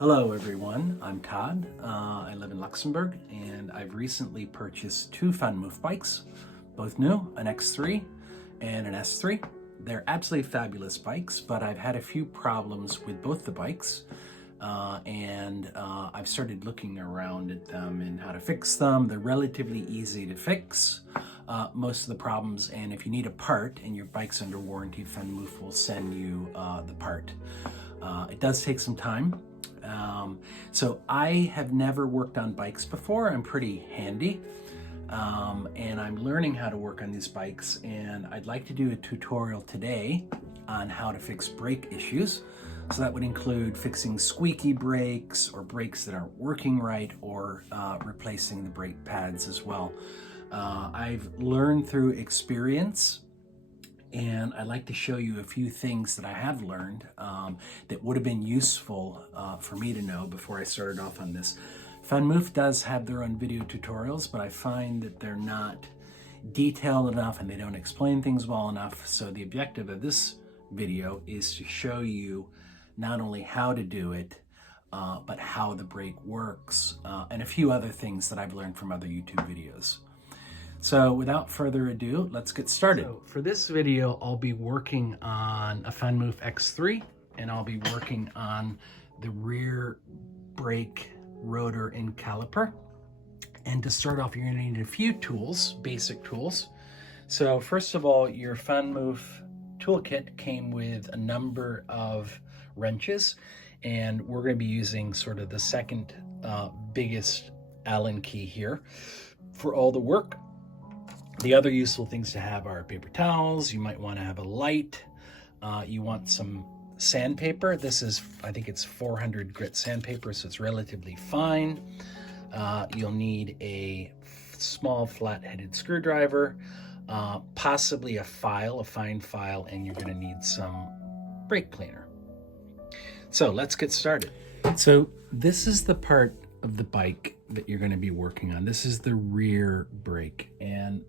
Hello everyone, I'm Todd. I live in Luxembourg and I've recently purchased two Vanmoof bikes, both new, an X3 and an S3. They're absolutely fabulous bikes, but I've had a few problems with both the bikes and I've started looking around at them and how to fix them. They're relatively easy to fix, most of the problems, and if you need a part and your bike's under warranty, Vanmoof will send you the part. It does take some time. So I have never worked on bikes before. I'm pretty handy and I'm learning how to work on these bikes, and I'd like to do a tutorial today on how to fix brake issues. So that would include fixing squeaky brakes or brakes that aren't working right, or replacing the brake pads as well. I've learned through experience, and I'd like to show you a few things that I have learned that would have been useful for me to know before I started off on this. Vanmoof does have their own video tutorials, but I find that they're not detailed enough and they don't explain things well enough. So the objective of this video is to show you not only how to do it, but how the brake works, and a few other things that I've learned from other YouTube videos. So without further ado, let's get started. So for this video, I'll be working on a Vanmoof X3, and I'll be working on the rear brake rotor and caliper. And to start off, you're going to need a few tools, basic tools. So first of all, your Vanmoof toolkit came with a number of wrenches, and we're going to be using sort of the second biggest Allen key here for all the work. The other useful things to have are paper towels. You might want to have a light. You want some sandpaper. This is, I think it's 400 grit sandpaper, so it's relatively fine. You'll need a small flat-headed screwdriver, possibly a file, a fine file, and you're going to need some brake cleaner. So let's get started. So this is the part of the bike that you're going to be working on. This is the rear brake, and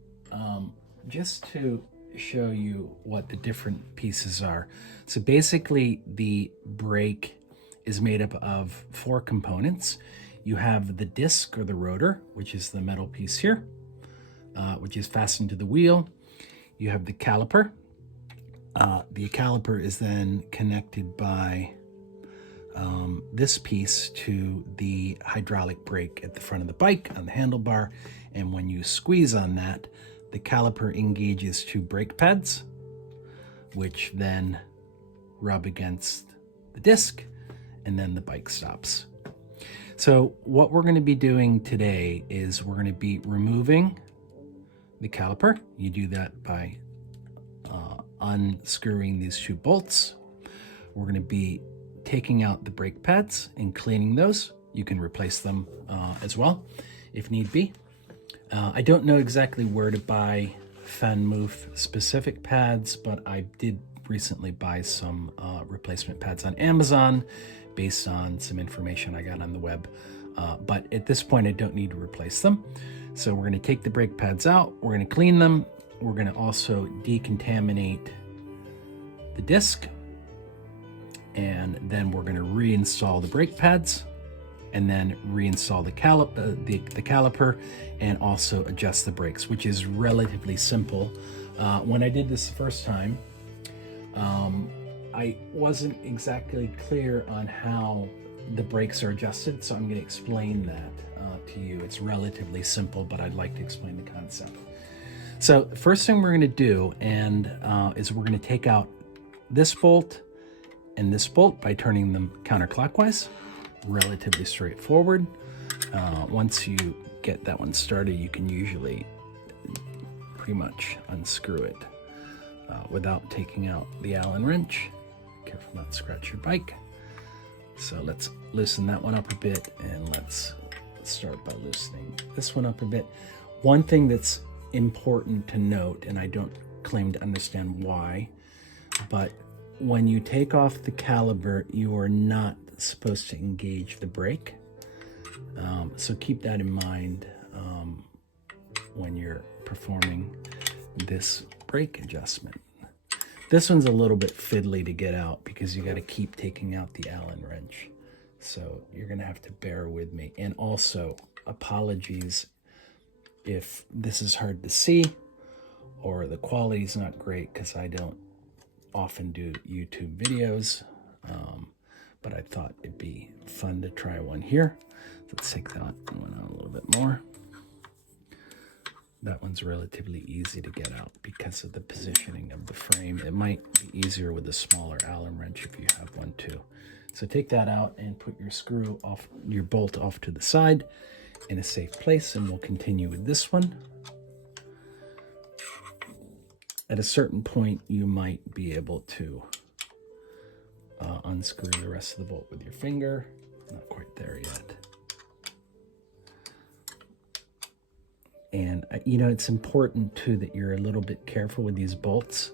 just to show you what the different pieces are. So basically the brake is made up of four components. You have the disc or the rotor, which is the metal piece here, which is fastened to the wheel. You have the caliper. The caliper is then connected by this piece to the hydraulic brake at the front of the bike on the handlebar, and when you squeeze on that, the caliper engages two brake pads, which then rub against the disc, and then the bike stops. So what we're going to be doing today is we're going to be removing the caliper. You do that by unscrewing these two bolts. We're going to be taking out the brake pads and cleaning those. You can replace them as well if need be. I don't know exactly where to buy Vanmoof specific pads, but I did recently buy some replacement pads on Amazon based on some information I got on the web. But at this point, I don't need to replace them. So we're going to take the brake pads out. We're going to clean them. We're going to also decontaminate the disc. And then we're going to reinstall the brake pads, and then reinstall the caliper, and also adjust the brakes, which is relatively simple. When I did this the first time, I wasn't exactly clear on how the brakes are adjusted, so I'm going to explain that to you. It's relatively simple, but I'd like to explain the concept. So the first thing we're going to do is we're going to take out this bolt and this bolt by turning them counterclockwise. Relatively straightforward. Once you get that one started, you can usually pretty much unscrew it without taking out the Allen wrench. Careful not to scratch your bike. So let's loosen that one up a bit, and let's start by loosening this one up a bit. One thing that's important to note, and I don't claim to understand why, but when you take off the caliper, you are not supposed to engage the brake. So keep that in mind when you're performing this brake adjustment. This one's a little bit fiddly to get out because you got to keep taking out the Allen wrench. So you're gonna have to bear with me. And also, apologies if this is hard to see or the quality's not great, because I don't often do YouTube videos, but I thought it'd be fun to try one here. Let's take that one out a little bit more. That one's relatively easy to get out because of the positioning of the frame. It might be easier with a smaller Allen wrench if you have one too. So take that out and put your screw off, your bolt off to the side in a safe place, and we'll continue with this one. At a certain point, you might be able to unscrew the rest of the bolt with your finger. Not quite there yet. And you know, it's important too that you're a little bit careful with these bolts.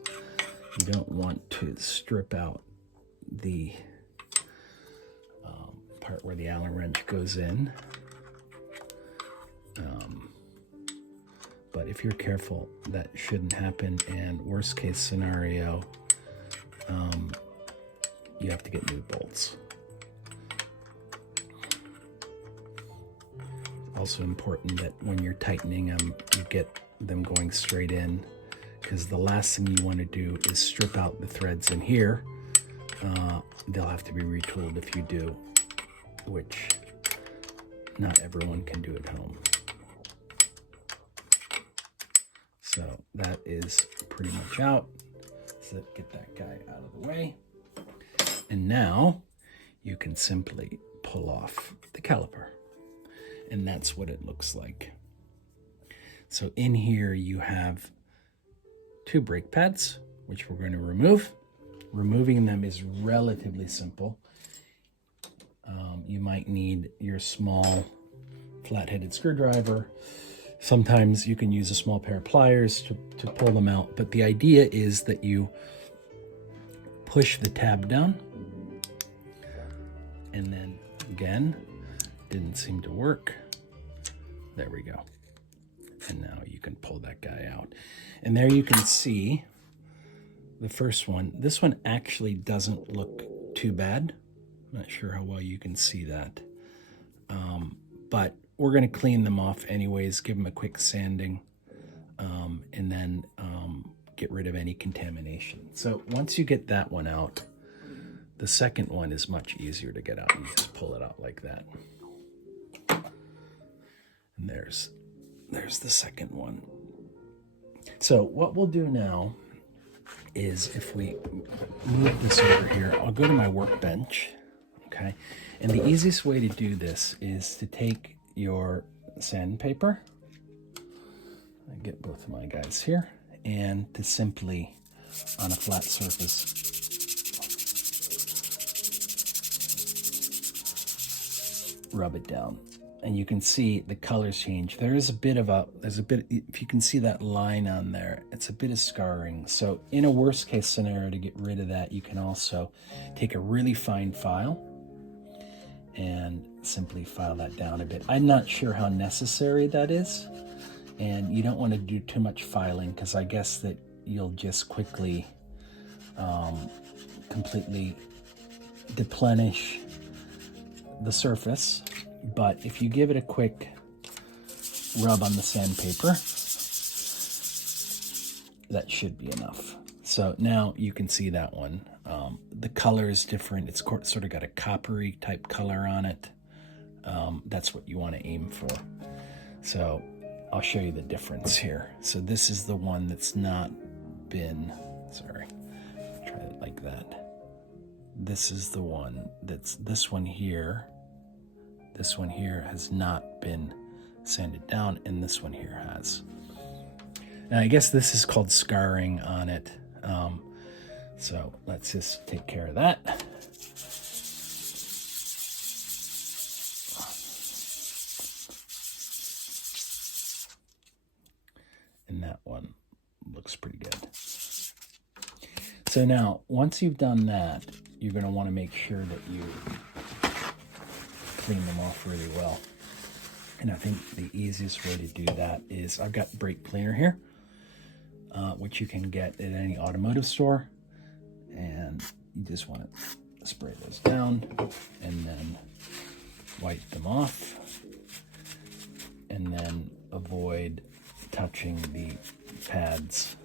You don't want to strip out the part where the Allen wrench goes in. But if you're careful, that shouldn't happen. And worst case scenario, you have to get new bolts. Also important that when you're tightening them, you get them going straight in, because the last thing you want to do is strip out the threads in here. They'll have to be retooled if you do, which not everyone can do at home. So that is pretty much out. So get that guy out of the way. And now you can simply pull off the caliper. And that's what it looks like. So in here you have 2 brake pads, which we're going to remove. Removing them is relatively simple. You might need your small flat-headed screwdriver. Sometimes you can use a small pair of pliers to pull them out, but the idea is that you push the tab down, and then again, didn't seem to work. There we go. And now you can pull that guy out. And there you can see the first one. This one actually doesn't look too bad. I'm not sure how well you can see that. But we're going to clean them off anyways, give them a quick sanding, and then get rid of any contamination. So once you get that one out, the second one is much easier to get out. You just pull it out like that. And there's the second one. So what we'll do now is, if we move this over here, I'll go to my workbench, okay? And the easiest way to do this is to take your sandpaper, I get both of my guys here, and to simply, on a flat surface, rub it down. And you can see the colors change. There's a bit, if you can see that line on there, it's a bit of scarring. So in a worst case scenario, to get rid of that, you can also take a really fine file and simply file that down a bit. I'm not sure how necessary that is, and you don't want to do too much filing, because I guess that you'll just quickly completely deplenish the surface. But if you give it a quick rub on the sandpaper, that should be enough. So now you can see that one. The color is different. It's sort of got a coppery type color on it. That's what you want to aim for. So I'll show you the difference here. So this is the one that's not been, sorry, try it like that. This is the one that's, this one here has not been sanded down, and this one here has. Now I guess this is called scarring on it. So let's just take care of that. And that one looks pretty good. So now, once you've done that, you're going to want to make sure that you clean them off really well. And I think the easiest way to do that is, I've got brake cleaner here, which you can get at any automotive store. And you just want to spray those down and then wipe them off, and then avoid touching the pads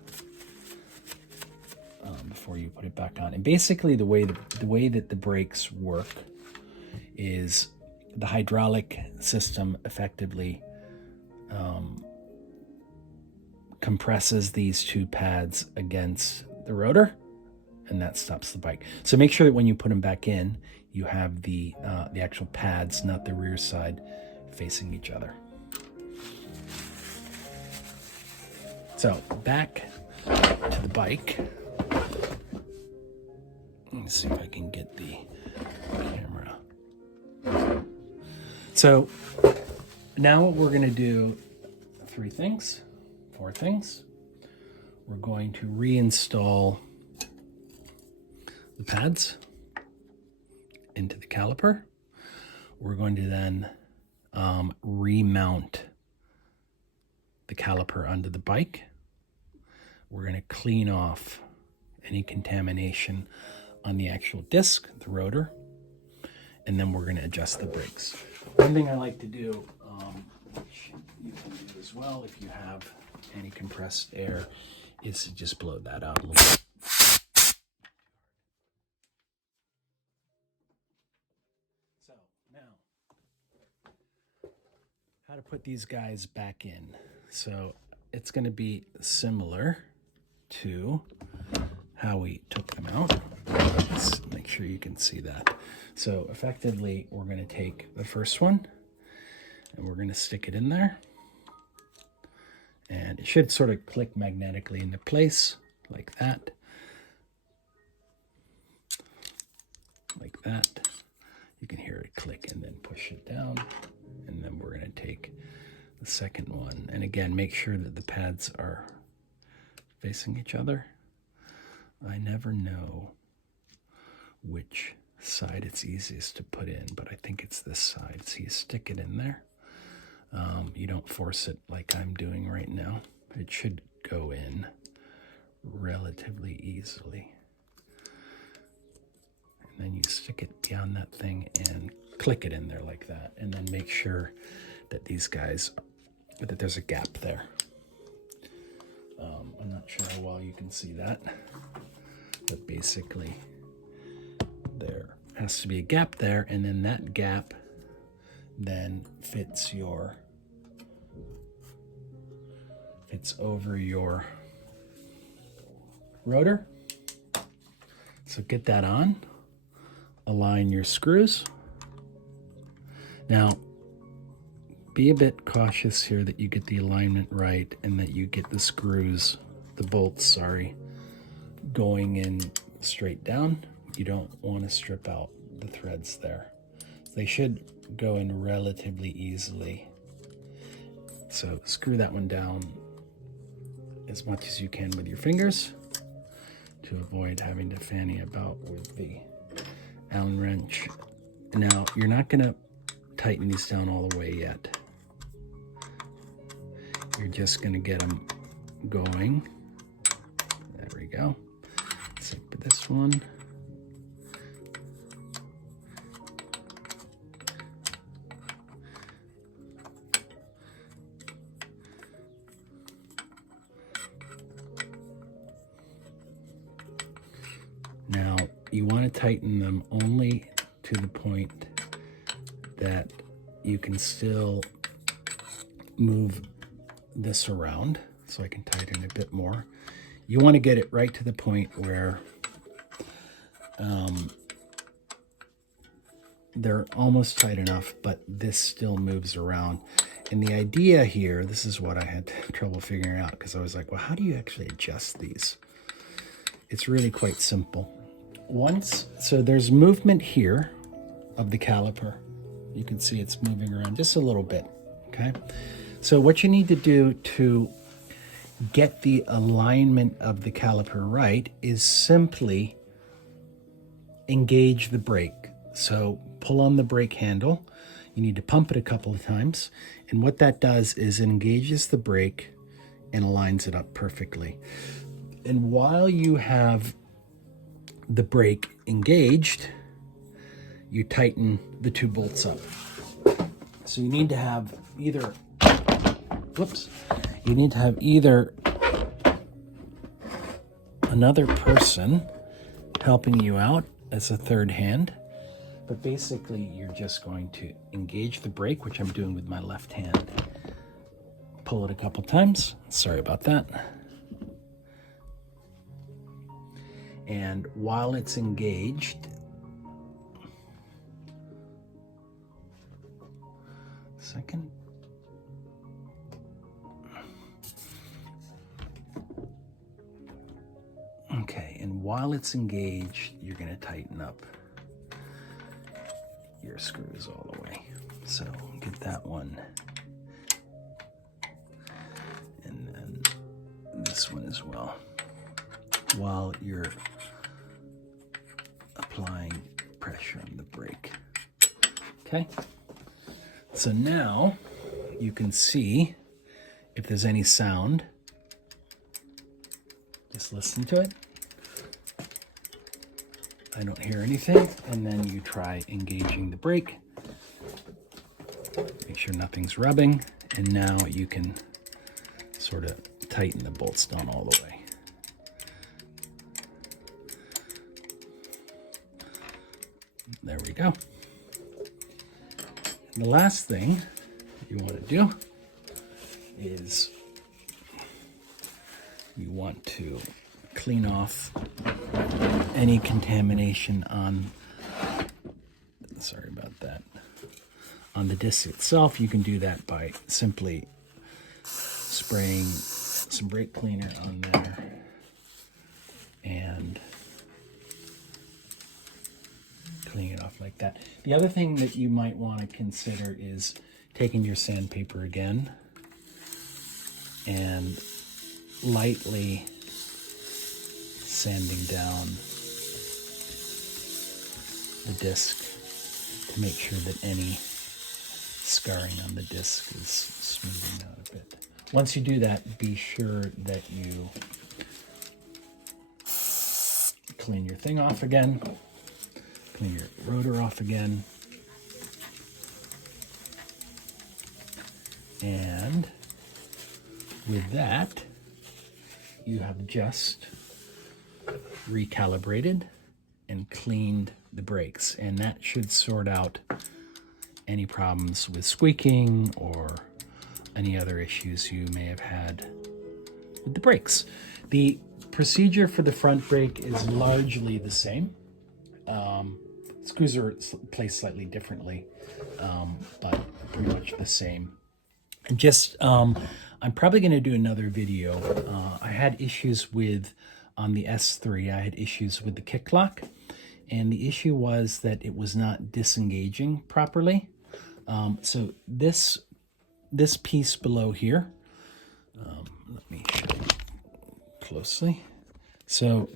before you put it back on. And basically the way that the brakes work is the hydraulic system effectively compresses these two pads against the rotor, and that stops the bike. So make sure that when you put them back in, you have the actual pads, not the rear side, facing each other. So back to the bike. Let's see if I can get the camera. So now what we're going to do, four things. We're going to reinstall the pads into the caliper. We're going to then remount the caliper onto the bike. We're going to clean off any contamination on the actual disc, the rotor, and then we're going to adjust the brakes. One thing I like to do, which you can do as well if you have any compressed air, is to just blow that out a little bit. So now, how to put these guys back in. So it's going to be similar to how we took them out. Let's make sure you can see that. So effectively, we're going to take the first one and we're going to stick it in there. And it should sort of click magnetically into place like that. Like that. You can hear it click and then push it down. And then we're going to take the second one. And again, make sure that the pads are facing each other. I never know which side it's easiest to put in, but I think it's this side. So you stick it in there. You don't force it like I'm doing right now. It should go in relatively easily. And then you stick it beyond that thing and click it in there like that. And then make sure that these guys, that there's a gap there. I'm not sure how well you can see that, but basically there has to be a gap there, and then that gap then fits over your rotor. So get that on, align your screws. Now, be a bit cautious here that you get the alignment right and that you get the screws, the bolts, going in straight down. You don't want to strip out the threads there. They should go in relatively easily. So screw that one down as much as you can with your fingers to avoid having to fanny about with the Allen wrench. Now, you're not going to tighten these down all the way yet. You're just going to get them going. There we go. Same with this one. Now, you want to tighten them only to the point that you can still move this around, so I can tighten a bit more. You want to get it right to the point where they're almost tight enough, but this still moves around. And the idea here, this is what I had trouble figuring out, because I was like, well, how do you actually adjust these? It's really quite simple. So there's movement here of the caliper. You can see it's moving around just a little bit, okay? So what you need to do to get the alignment of the caliper right is simply engage the brake. So pull on the brake handle. You need to pump it a couple of times. And what that does is it engages the brake and aligns it up perfectly. And while you have the brake engaged, you tighten the two bolts up. So you need to have either, you need to have either another person helping you out as a third hand, but basically you're just going to engage the brake, which I'm doing with my left hand. Pull it a couple times. Sorry about that. And while it's engaged, second. Okay, and while it's engaged, you're going to tighten up your screws all the way. So get that one. And then this one as well. While you're applying pressure on the brake. Okay? So now you can see if there's any sound. Just listen to it. I don't hear anything. And then you try engaging the brake. Make sure nothing's rubbing. And now you can sort of tighten the bolts down all the way. There we go. And the last thing you want to do is you want to clean off any contamination on, sorry about that, on the disc itself. You can do that by simply spraying some brake cleaner on there and cleaning it off like that. The other thing that you might want to consider is taking your sandpaper again and lightly sanding down the disc to make sure that any scarring on the disc is smoothing out a bit. Once you do that, be sure that you clean your thing off again. Clean your rotor off again. And with that, you have just recalibrated and cleaned the brakes. And that should sort out any problems with squeaking or any other issues you may have had with the brakes. The procedure for the front brake is largely the same. Screws are placed slightly differently, but pretty much the same. And just, I'm probably going to do another video. I had issues with, on the S3, I had issues with the kick lock. And the issue was that it was not disengaging properly. So this piece below here, let me show you closely. So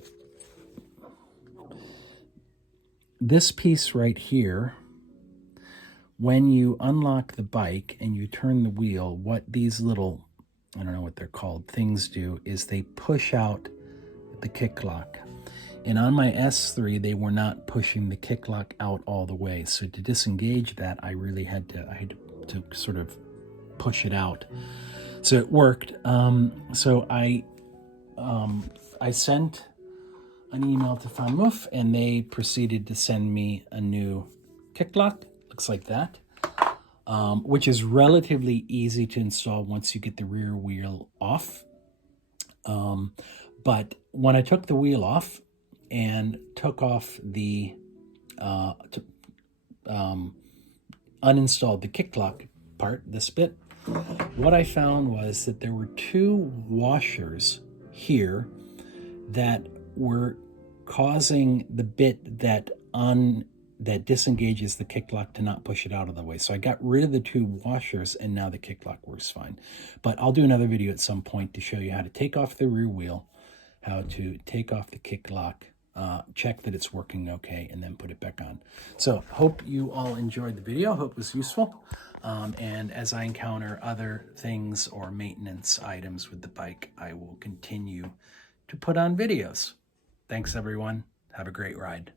this piece right here, when you unlock the bike and you turn the wheel, what these little, I don't know what they're called, things do is they push out the kick lock. And on my S3, they were not pushing the kick lock out all the way. So to disengage that, I really had to sort of push it out. So it worked. So I sent an email to Vanmoof, and they proceeded to send me a new kick lock. Looks like that, which is relatively easy to install once you get the rear wheel off. But when I took the wheel off and took off the, uninstalled the kick lock part, this bit, what I found was that there were two washers here that were causing the bit that disengages the kick lock to not push it out of the way. So I got rid of the two washers, and now the kick lock works fine. But I'll do another video at some point to show you how to take off the rear wheel, how to take off the kick lock, check that it's working okay, and then put it back on. So hope you all enjoyed the video. Hope it was useful. And as I encounter other things or maintenance items with the bike, I will continue to put on videos. Thanks, everyone. Have a great ride.